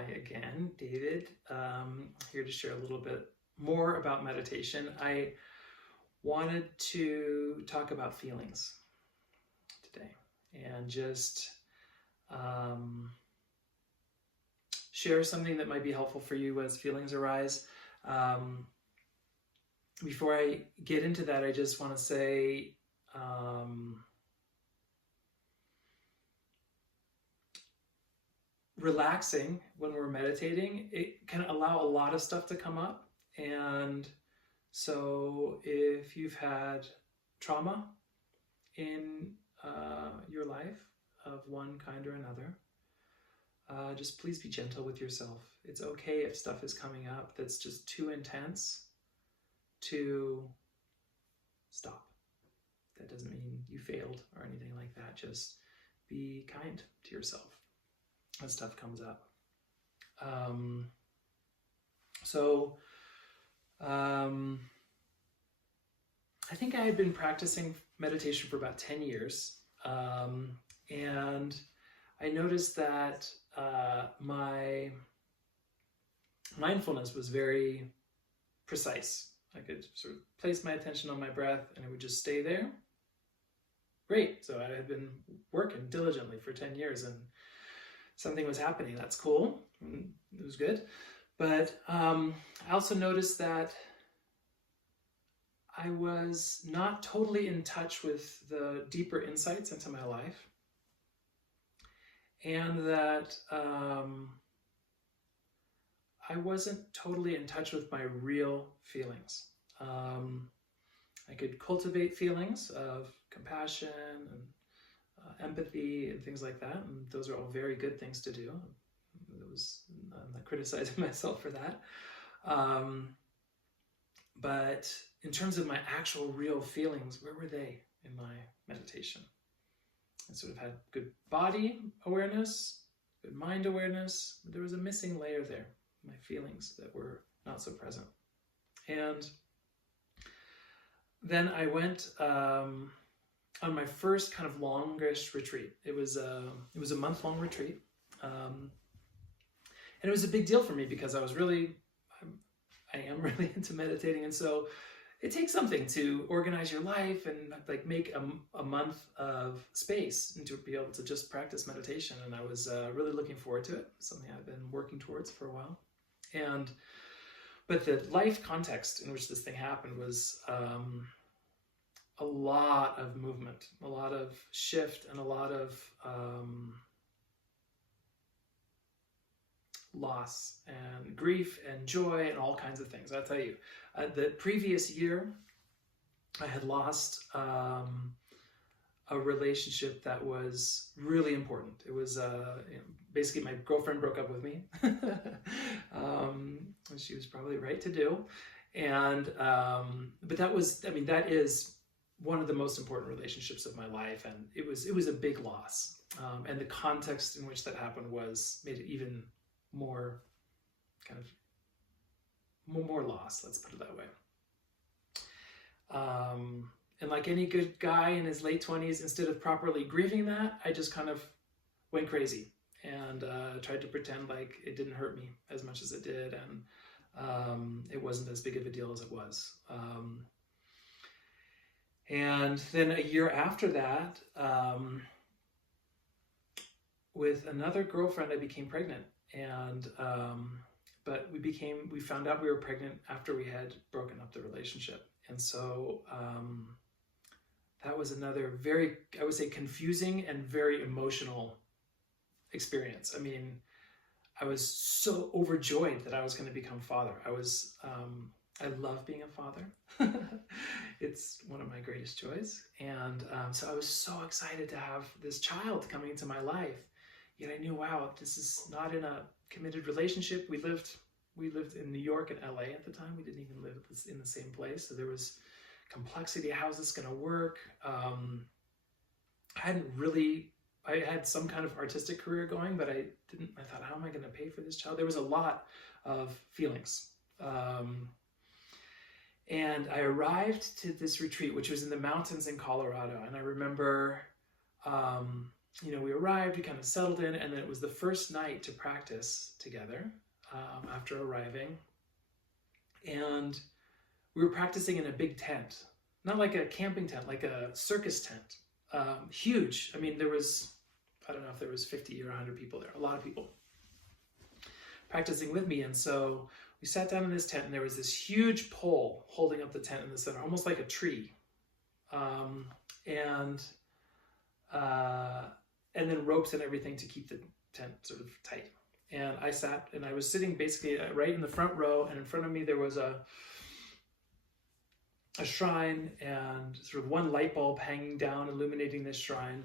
Hi again, David. Here to share a little bit more about meditation. I wanted to talk about feelings today and just share something that might be helpful for you as feelings arise. Before I get into that, I just want to say relaxing when we're meditating, it can allow a lot of stuff to come up. And so if you've had trauma in your life of one kind or another, just please be gentle with yourself. It's okay if stuff is coming up that's just too intense to stop. That doesn't mean you failed or anything like that. Just be kind to yourself as stuff comes up. I think I had been practicing meditation for about 10 years. And I noticed that my mindfulness was very precise. I could sort of place my attention on my breath and it would just stay there. Great. So I had been working diligently for 10 years and something was happening. That's cool. It was good. But I also noticed that I was not totally in touch with the deeper insights into my life. And that I wasn't totally in touch with my real feelings. I could cultivate feelings of compassion and empathy and things like that, and those are all very good things to do. I'm not criticizing myself for that. But in terms of my actual real feelings, where were they in my meditation? I sort of had good body awareness, good mind awareness, but there was a missing layer there, my feelings that were not so present. And then I went on my first kind of longest retreat. It was a month-long retreat. And it was a big deal for me because I am really into meditating. And so it takes something to organize your life and like make a month of space and to be able to just practice meditation. And I was really looking forward to it. Something I've been working towards for a while. But the life context in which this thing happened was a lot of movement, a lot of shift, and a lot of loss and grief and joy and all kinds of things. I'll tell you, the previous year, I had lost a relationship that was really important. It was basically my girlfriend broke up with me, which she was probably right to do. And but that is one of the most important relationships of my life, and it was a big loss. And the context in which that happened made it even more kind of more loss, let's put it that way. And like any good guy in his late 20s, instead of properly grieving that, I just kind of went crazy and tried to pretend like it didn't hurt me as much as it did, and it wasn't as big of a deal as it was. And then a year after that, with another girlfriend, I became pregnant. And but we found out we were pregnant after we had broken up the relationship. And so that was another very, I would say, confusing and very emotional experience. I mean, I was so overjoyed that I was going to become father. I love being a father. It's one of my greatest joys. And so I was so excited to have this child coming into my life. Yet I knew, wow, this is not in a committed relationship. We lived in New York and LA at the time. We didn't even live in the same place. So there was complexity. How's this going to work? I had some kind of artistic career going, but I thought, how am I going to pay for this child? There was a lot of feelings. And I arrived to this retreat, which was in the mountains in Colorado. And I remember we arrived, we kind of settled in, and then it was the first night to practice together after arriving. And we were practicing in a big tent, not like a camping tent, like a circus tent, huge. I mean, I don't know if there was 50 or 100 people there, a lot of people practicing with me. And so we sat down in this tent, and there was this huge pole holding up the tent in the center, almost like a tree. And then ropes and everything to keep the tent sort of tight. And I sat, and I was sitting basically right in the front row, and in front of me there was a shrine and sort of one light bulb hanging down, illuminating this shrine.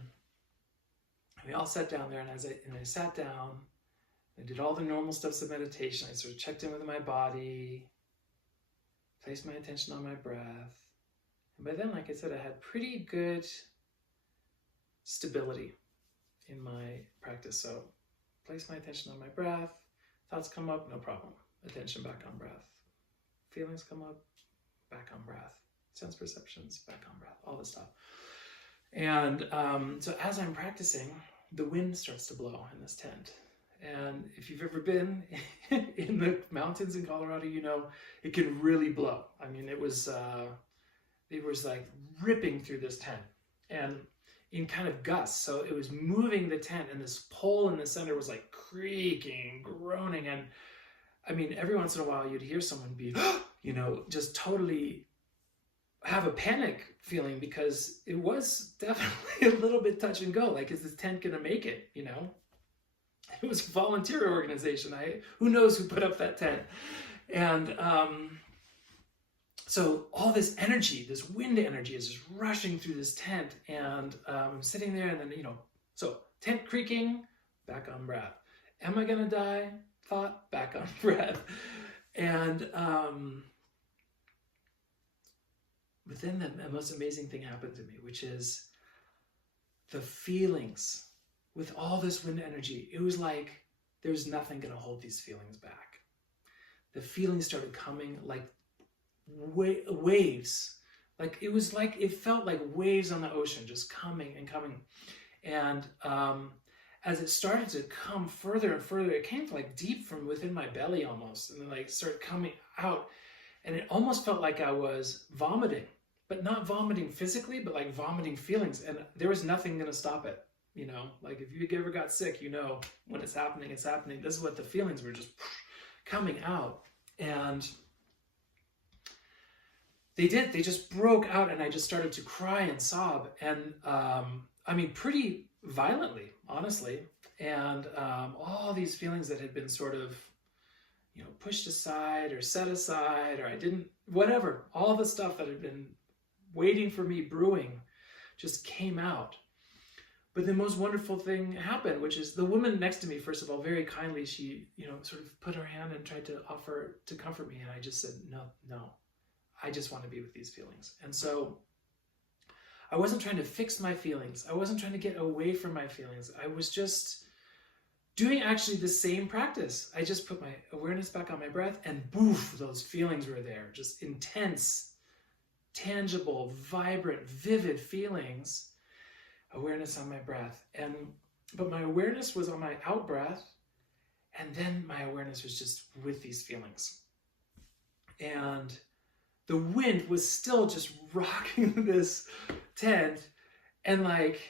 And we all sat down there, and I sat down, I did all the normal steps of meditation. I sort of checked in with my body, placed my attention on my breath. And by then, like I said, I had pretty good stability in my practice. So place my attention on my breath. Thoughts come up, no problem. Attention back on breath. Feelings come up, back on breath. Sense perceptions, back on breath, all this stuff. And so as I'm practicing, the wind starts to blow in this tent. And if you've ever been in the mountains in Colorado, it can really blow. I mean, it was like ripping through this tent and in kind of gusts. So it was moving the tent, and this pole in the center was like creaking, groaning. And I mean, every once in a while you'd hear someone be, just totally have a panic feeling, because it was definitely a little bit touch and go. Like, is this tent gonna make it? It was a volunteer organization. Who knows who put up that tent? And so all this energy, this wind energy, is just rushing through this tent, and I'm sitting there, and then so tent creaking, back on breath. Am I gonna die? Thought, back on breath. And but then the most amazing thing happened to me, which is the feelings. With all this wind energy, it was like there's nothing going to hold these feelings back. The feelings started coming like waves. Like it felt like waves on the ocean, just coming and coming. And as it started to come further and further, it came like deep from within my belly almost, and then like started coming out. And it almost felt like I was vomiting, but not vomiting physically, but like vomiting feelings. And there was nothing going to stop it. Like if you ever got sick, when it's happening, it's happening. This is what the feelings were, just coming out. And they just broke out, and I just started to cry and sob. And pretty violently, honestly. And all these feelings that had been sort of, pushed aside or set aside, or I didn't, whatever, all the stuff that had been waiting for me brewing just came out. But the most wonderful thing happened, which is the woman next to me, first of all, very kindly, she, sort of put her hand and tried to offer to comfort me. And I just said, no, I just want to be with these feelings. And so I wasn't trying to fix my feelings. I wasn't trying to get away from my feelings. I was just doing actually the same practice. I just put my awareness back on my breath, and boof, those feelings were there. Just intense, tangible, vibrant, vivid feelings. Awareness on my breath. But my awareness was on my out breath, and then my awareness was just with these feelings. And the wind was still just rocking this tent, and like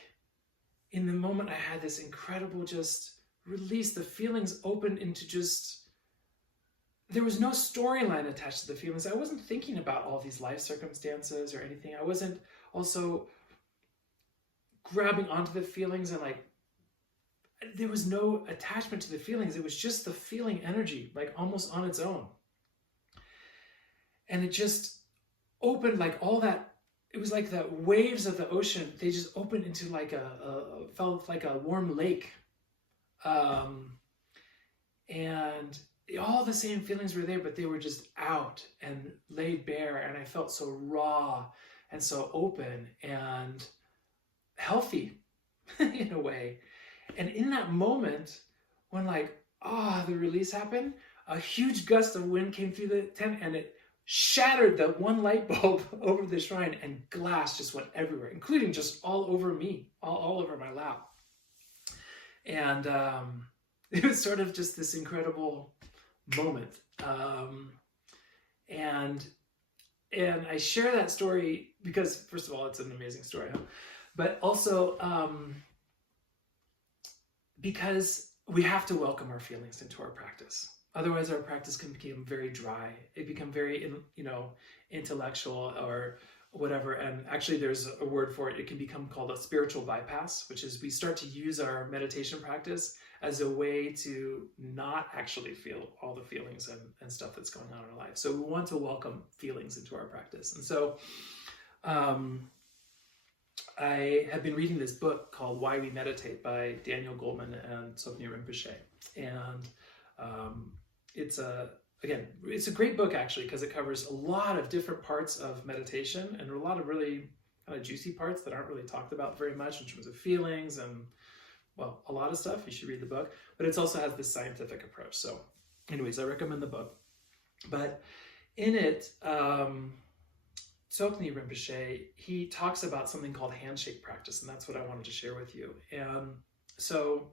in the moment I had this incredible just release. The feelings opened into just, there was no storyline attached to the feelings. I wasn't thinking about all these life circumstances or anything. I wasn't also grabbing onto the feelings, and like there was no attachment to the feelings. It was just the feeling energy, like almost on its own. And it just opened like all that. It was like the waves of the ocean. They just opened into like felt like a warm lake. And all the same feelings were there, but they were just out and laid bare. And I felt so raw and so open and healthy in a way. And in that moment, when like, the release happened, a huge gust of wind came through the tent, and it shattered the one light bulb over the shrine, and glass just went everywhere, including just all over me, all over my lap. And it was sort of just this incredible moment. And I share that story because, first of all, it's an amazing story, huh? But also because we have to welcome our feelings into our practice. Otherwise, our practice can become very dry. It become very, intellectual or whatever. And actually, there's a word for it. It can become called a spiritual bypass, which is we start to use our meditation practice as a way to not actually feel all the feelings and stuff that's going on in our life. So we want to welcome feelings into our practice. And so I have been reading this book called Why We Meditate by Daniel Goleman and Tsoknyi Rinpoche. And it's a great book, actually, because it covers a lot of different parts of meditation and a lot of really kind of juicy parts that aren't really talked about very much in terms of feelings and, well, a lot of stuff. You should read the book. But it also has this scientific approach. So anyways, I recommend the book. But in it, Tsoknyi Rinpoche, he talks about something called handshake practice, and that's what I wanted to share with you. And so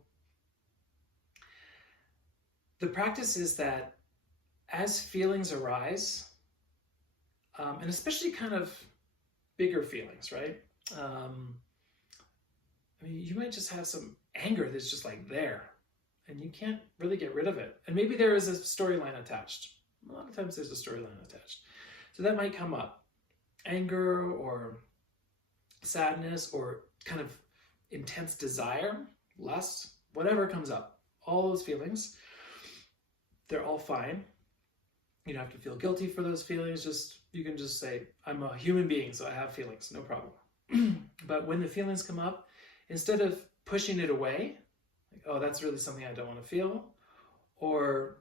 the practice is that as feelings arise, and especially kind of bigger feelings, right? I mean, you might just have some anger that's just like there, and you can't really get rid of it. And maybe there is a storyline attached. A lot of times there's a storyline attached. So that might come up. Anger or sadness or kind of intense desire, lust, whatever comes up. All those feelings, they're all fine. You don't have to feel guilty for those feelings. You can just say, I'm a human being, so I have feelings, no problem. But when the feelings come up, instead of pushing it away, like, oh, that's really something I don't want to feel, or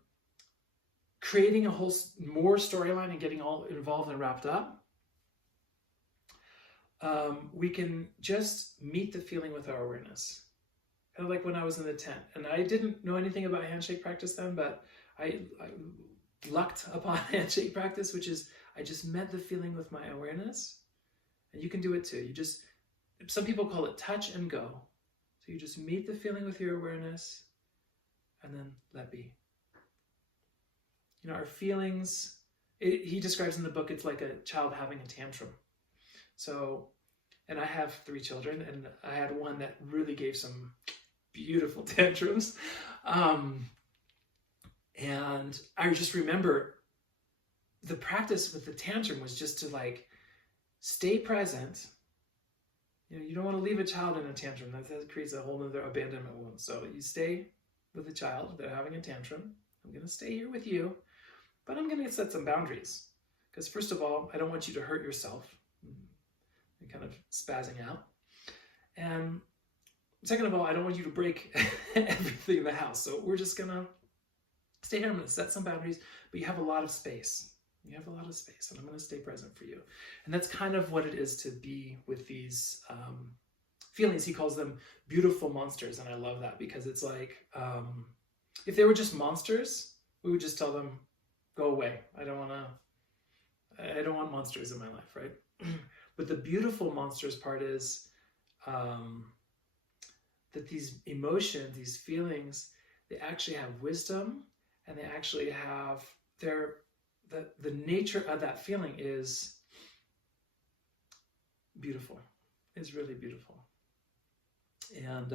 creating a whole more storyline and getting all involved and wrapped up, we can just meet the feeling with our awareness. Kind of like when I was in the tent, and I didn't know anything about handshake practice then, but I lucked upon handshake practice, which is I just met the feeling with my awareness. And you can do it too. Some people call it touch and go. So you just meet the feeling with your awareness and then let be. Our feelings, he describes in the book, it's like a child having a tantrum. So, and I have 3 children, and I had one that really gave some beautiful tantrums. And I just remember the practice with the tantrum was just to stay present. You don't want to leave a child in a tantrum. That creates a whole other abandonment wound. So you stay with the child. They're having a tantrum. I'm going to stay here with you, but I'm going to set some boundaries. Because first of all, I don't want you to hurt yourself. You're kind of spazzing out. And second of all, I don't want you to break everything in the house. So we're just going to stay here. I'm going to set some boundaries, but you have a lot of space. You have a lot of space, and I'm going to stay present for you. And that's kind of what it is to be with these feelings. He calls them beautiful monsters, and I love that because it's like, if they were just monsters, we would just tell them, go away. I don't want monsters in my life, right? But the beautiful monsters part is that these emotions, these feelings, they actually have wisdom, and they actually have the nature of that feeling is beautiful. It's really beautiful. And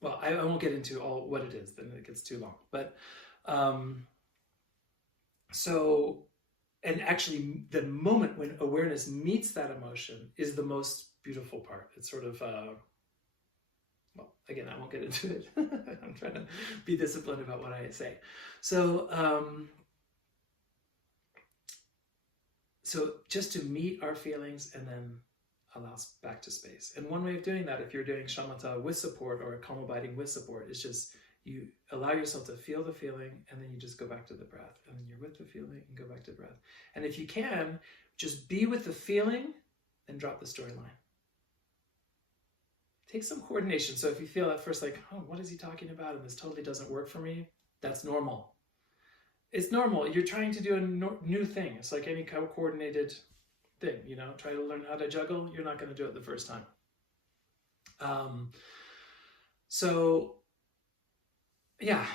well, I won't get into all what it is, then it gets too long. But and actually the moment when awareness meets that emotion is the most beautiful part. It's sort of well, again, I won't get into it. I'm trying to be disciplined about what I say. So just to meet our feelings and then allow us back to space. And one way of doing that, if you're doing shamatha with support or calm abiding with support, is just you allow yourself to feel the feeling, and then you just go back to the breath. And then you're with the feeling and go back to the breath. And if you can, just be with the feeling and drop the storyline. Take some coordination. So if you feel at first like, oh, what is he talking about? And this totally doesn't work for me. That's normal. It's normal. You're trying to do a new thing. It's like any coordinated thing, try to learn how to juggle. You're not going to do it the first time. Um, so yeah,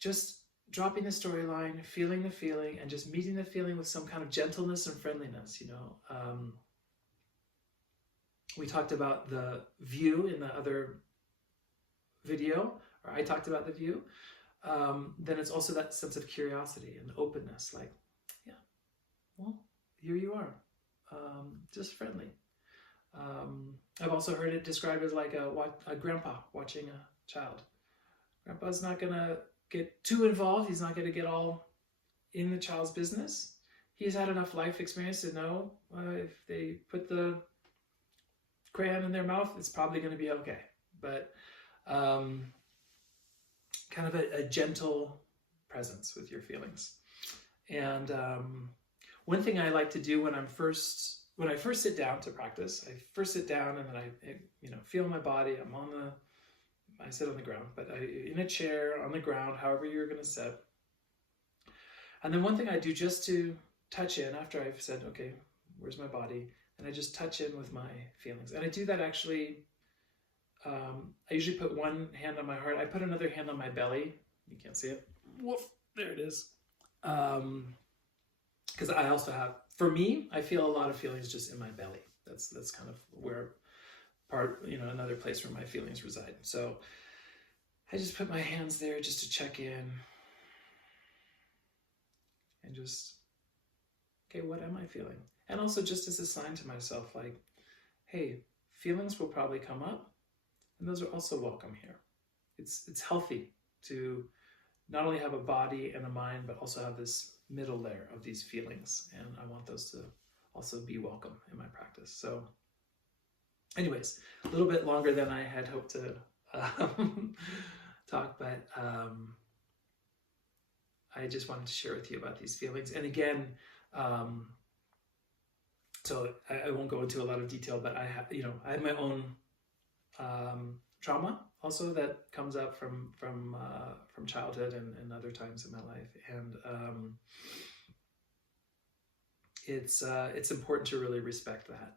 just dropping the storyline, feeling the feeling, and just meeting the feeling with some kind of gentleness and friendliness. We talked about the view in the other video, or I talked about the view. Then it's also that sense of curiosity and openness, like, yeah, well, here you are, just friendly. I've also heard it described as like a grandpa watching a child. Grandpa's not gonna get too involved. He's not gonna get all in the child's business. He's had enough life experience to know if they put the crayon in their mouth, it's probably going to be okay. But kind of a gentle presence with your feelings. And one thing I like to do when I first sit down to practice, I first sit down and then I feel my body. I sit on the ground, but in a chair, on the ground, however you're going to sit. And then one thing I do just to touch in after I've said, okay, where's my body? And I just touch in with my feelings. And I do that actually, I usually put one hand on my heart. I put another hand on my belly. You can't see it. Woof, there it is. Because I also have, for me, I feel a lot of feelings just in my belly. That's kind of where another place where my feelings reside. So I just put my hands there just to check in. And just, okay, what am I feeling? And also just as a sign to myself, like, hey, feelings will probably come up, and those are also welcome here. It's healthy to not only have a body and a mind, but also have this middle layer of these feelings, and I want those to also be welcome in my practice. So anyways, a little bit longer than I had hoped to talk, but I just wanted to share with you about these feelings. And again, so I won't go into a lot of detail, but I have my own trauma also that comes up from childhood and other times in my life, and it's important to really respect that.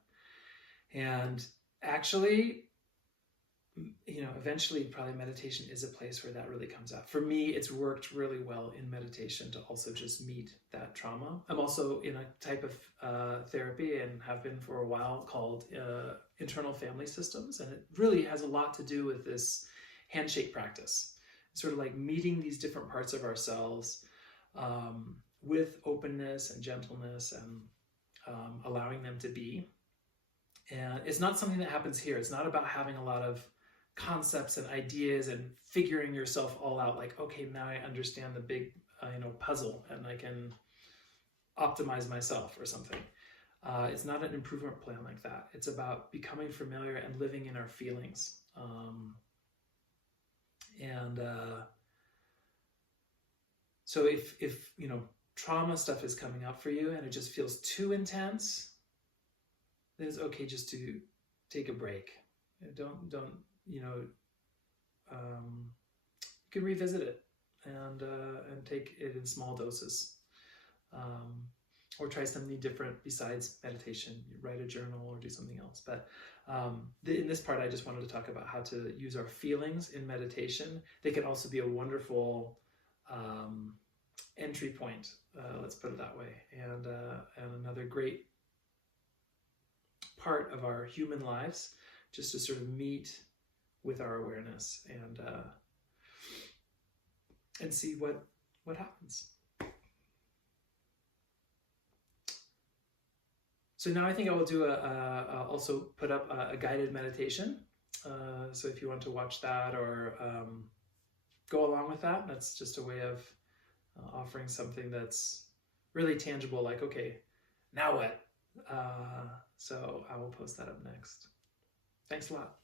And actually, eventually probably meditation is a place where that really comes out. For me, it's worked really well in meditation to also just meet that trauma. I'm also in a type of therapy, and have been for a while, called internal family systems. And it really has a lot to do with this handshake practice. It's sort of like meeting these different parts of ourselves with openness and gentleness, and allowing them to be. And it's not something that happens here. It's not about having a lot of concepts and ideas and figuring yourself all out, like, okay, now I understand the big puzzle and I can optimize myself or something. It's not an improvement plan like that. It's about becoming familiar and living in our feelings. So if trauma stuff is coming up for you and it just feels too intense, then it's okay just to take a break. Don't you can revisit it and take it in small doses, or try something different besides meditation. You write a journal or do something else. But in this part, I just wanted to talk about how to use our feelings in meditation. They can also be a wonderful entry point. Let's put it that way. And another great part of our human lives, just to sort of meet with our awareness and see what happens. So now I think I will do also put up a guided meditation. So if you want to watch that or go along with that, that's just a way of offering something that's really tangible, like, okay, now what? So I will post that up next. Thanks a lot.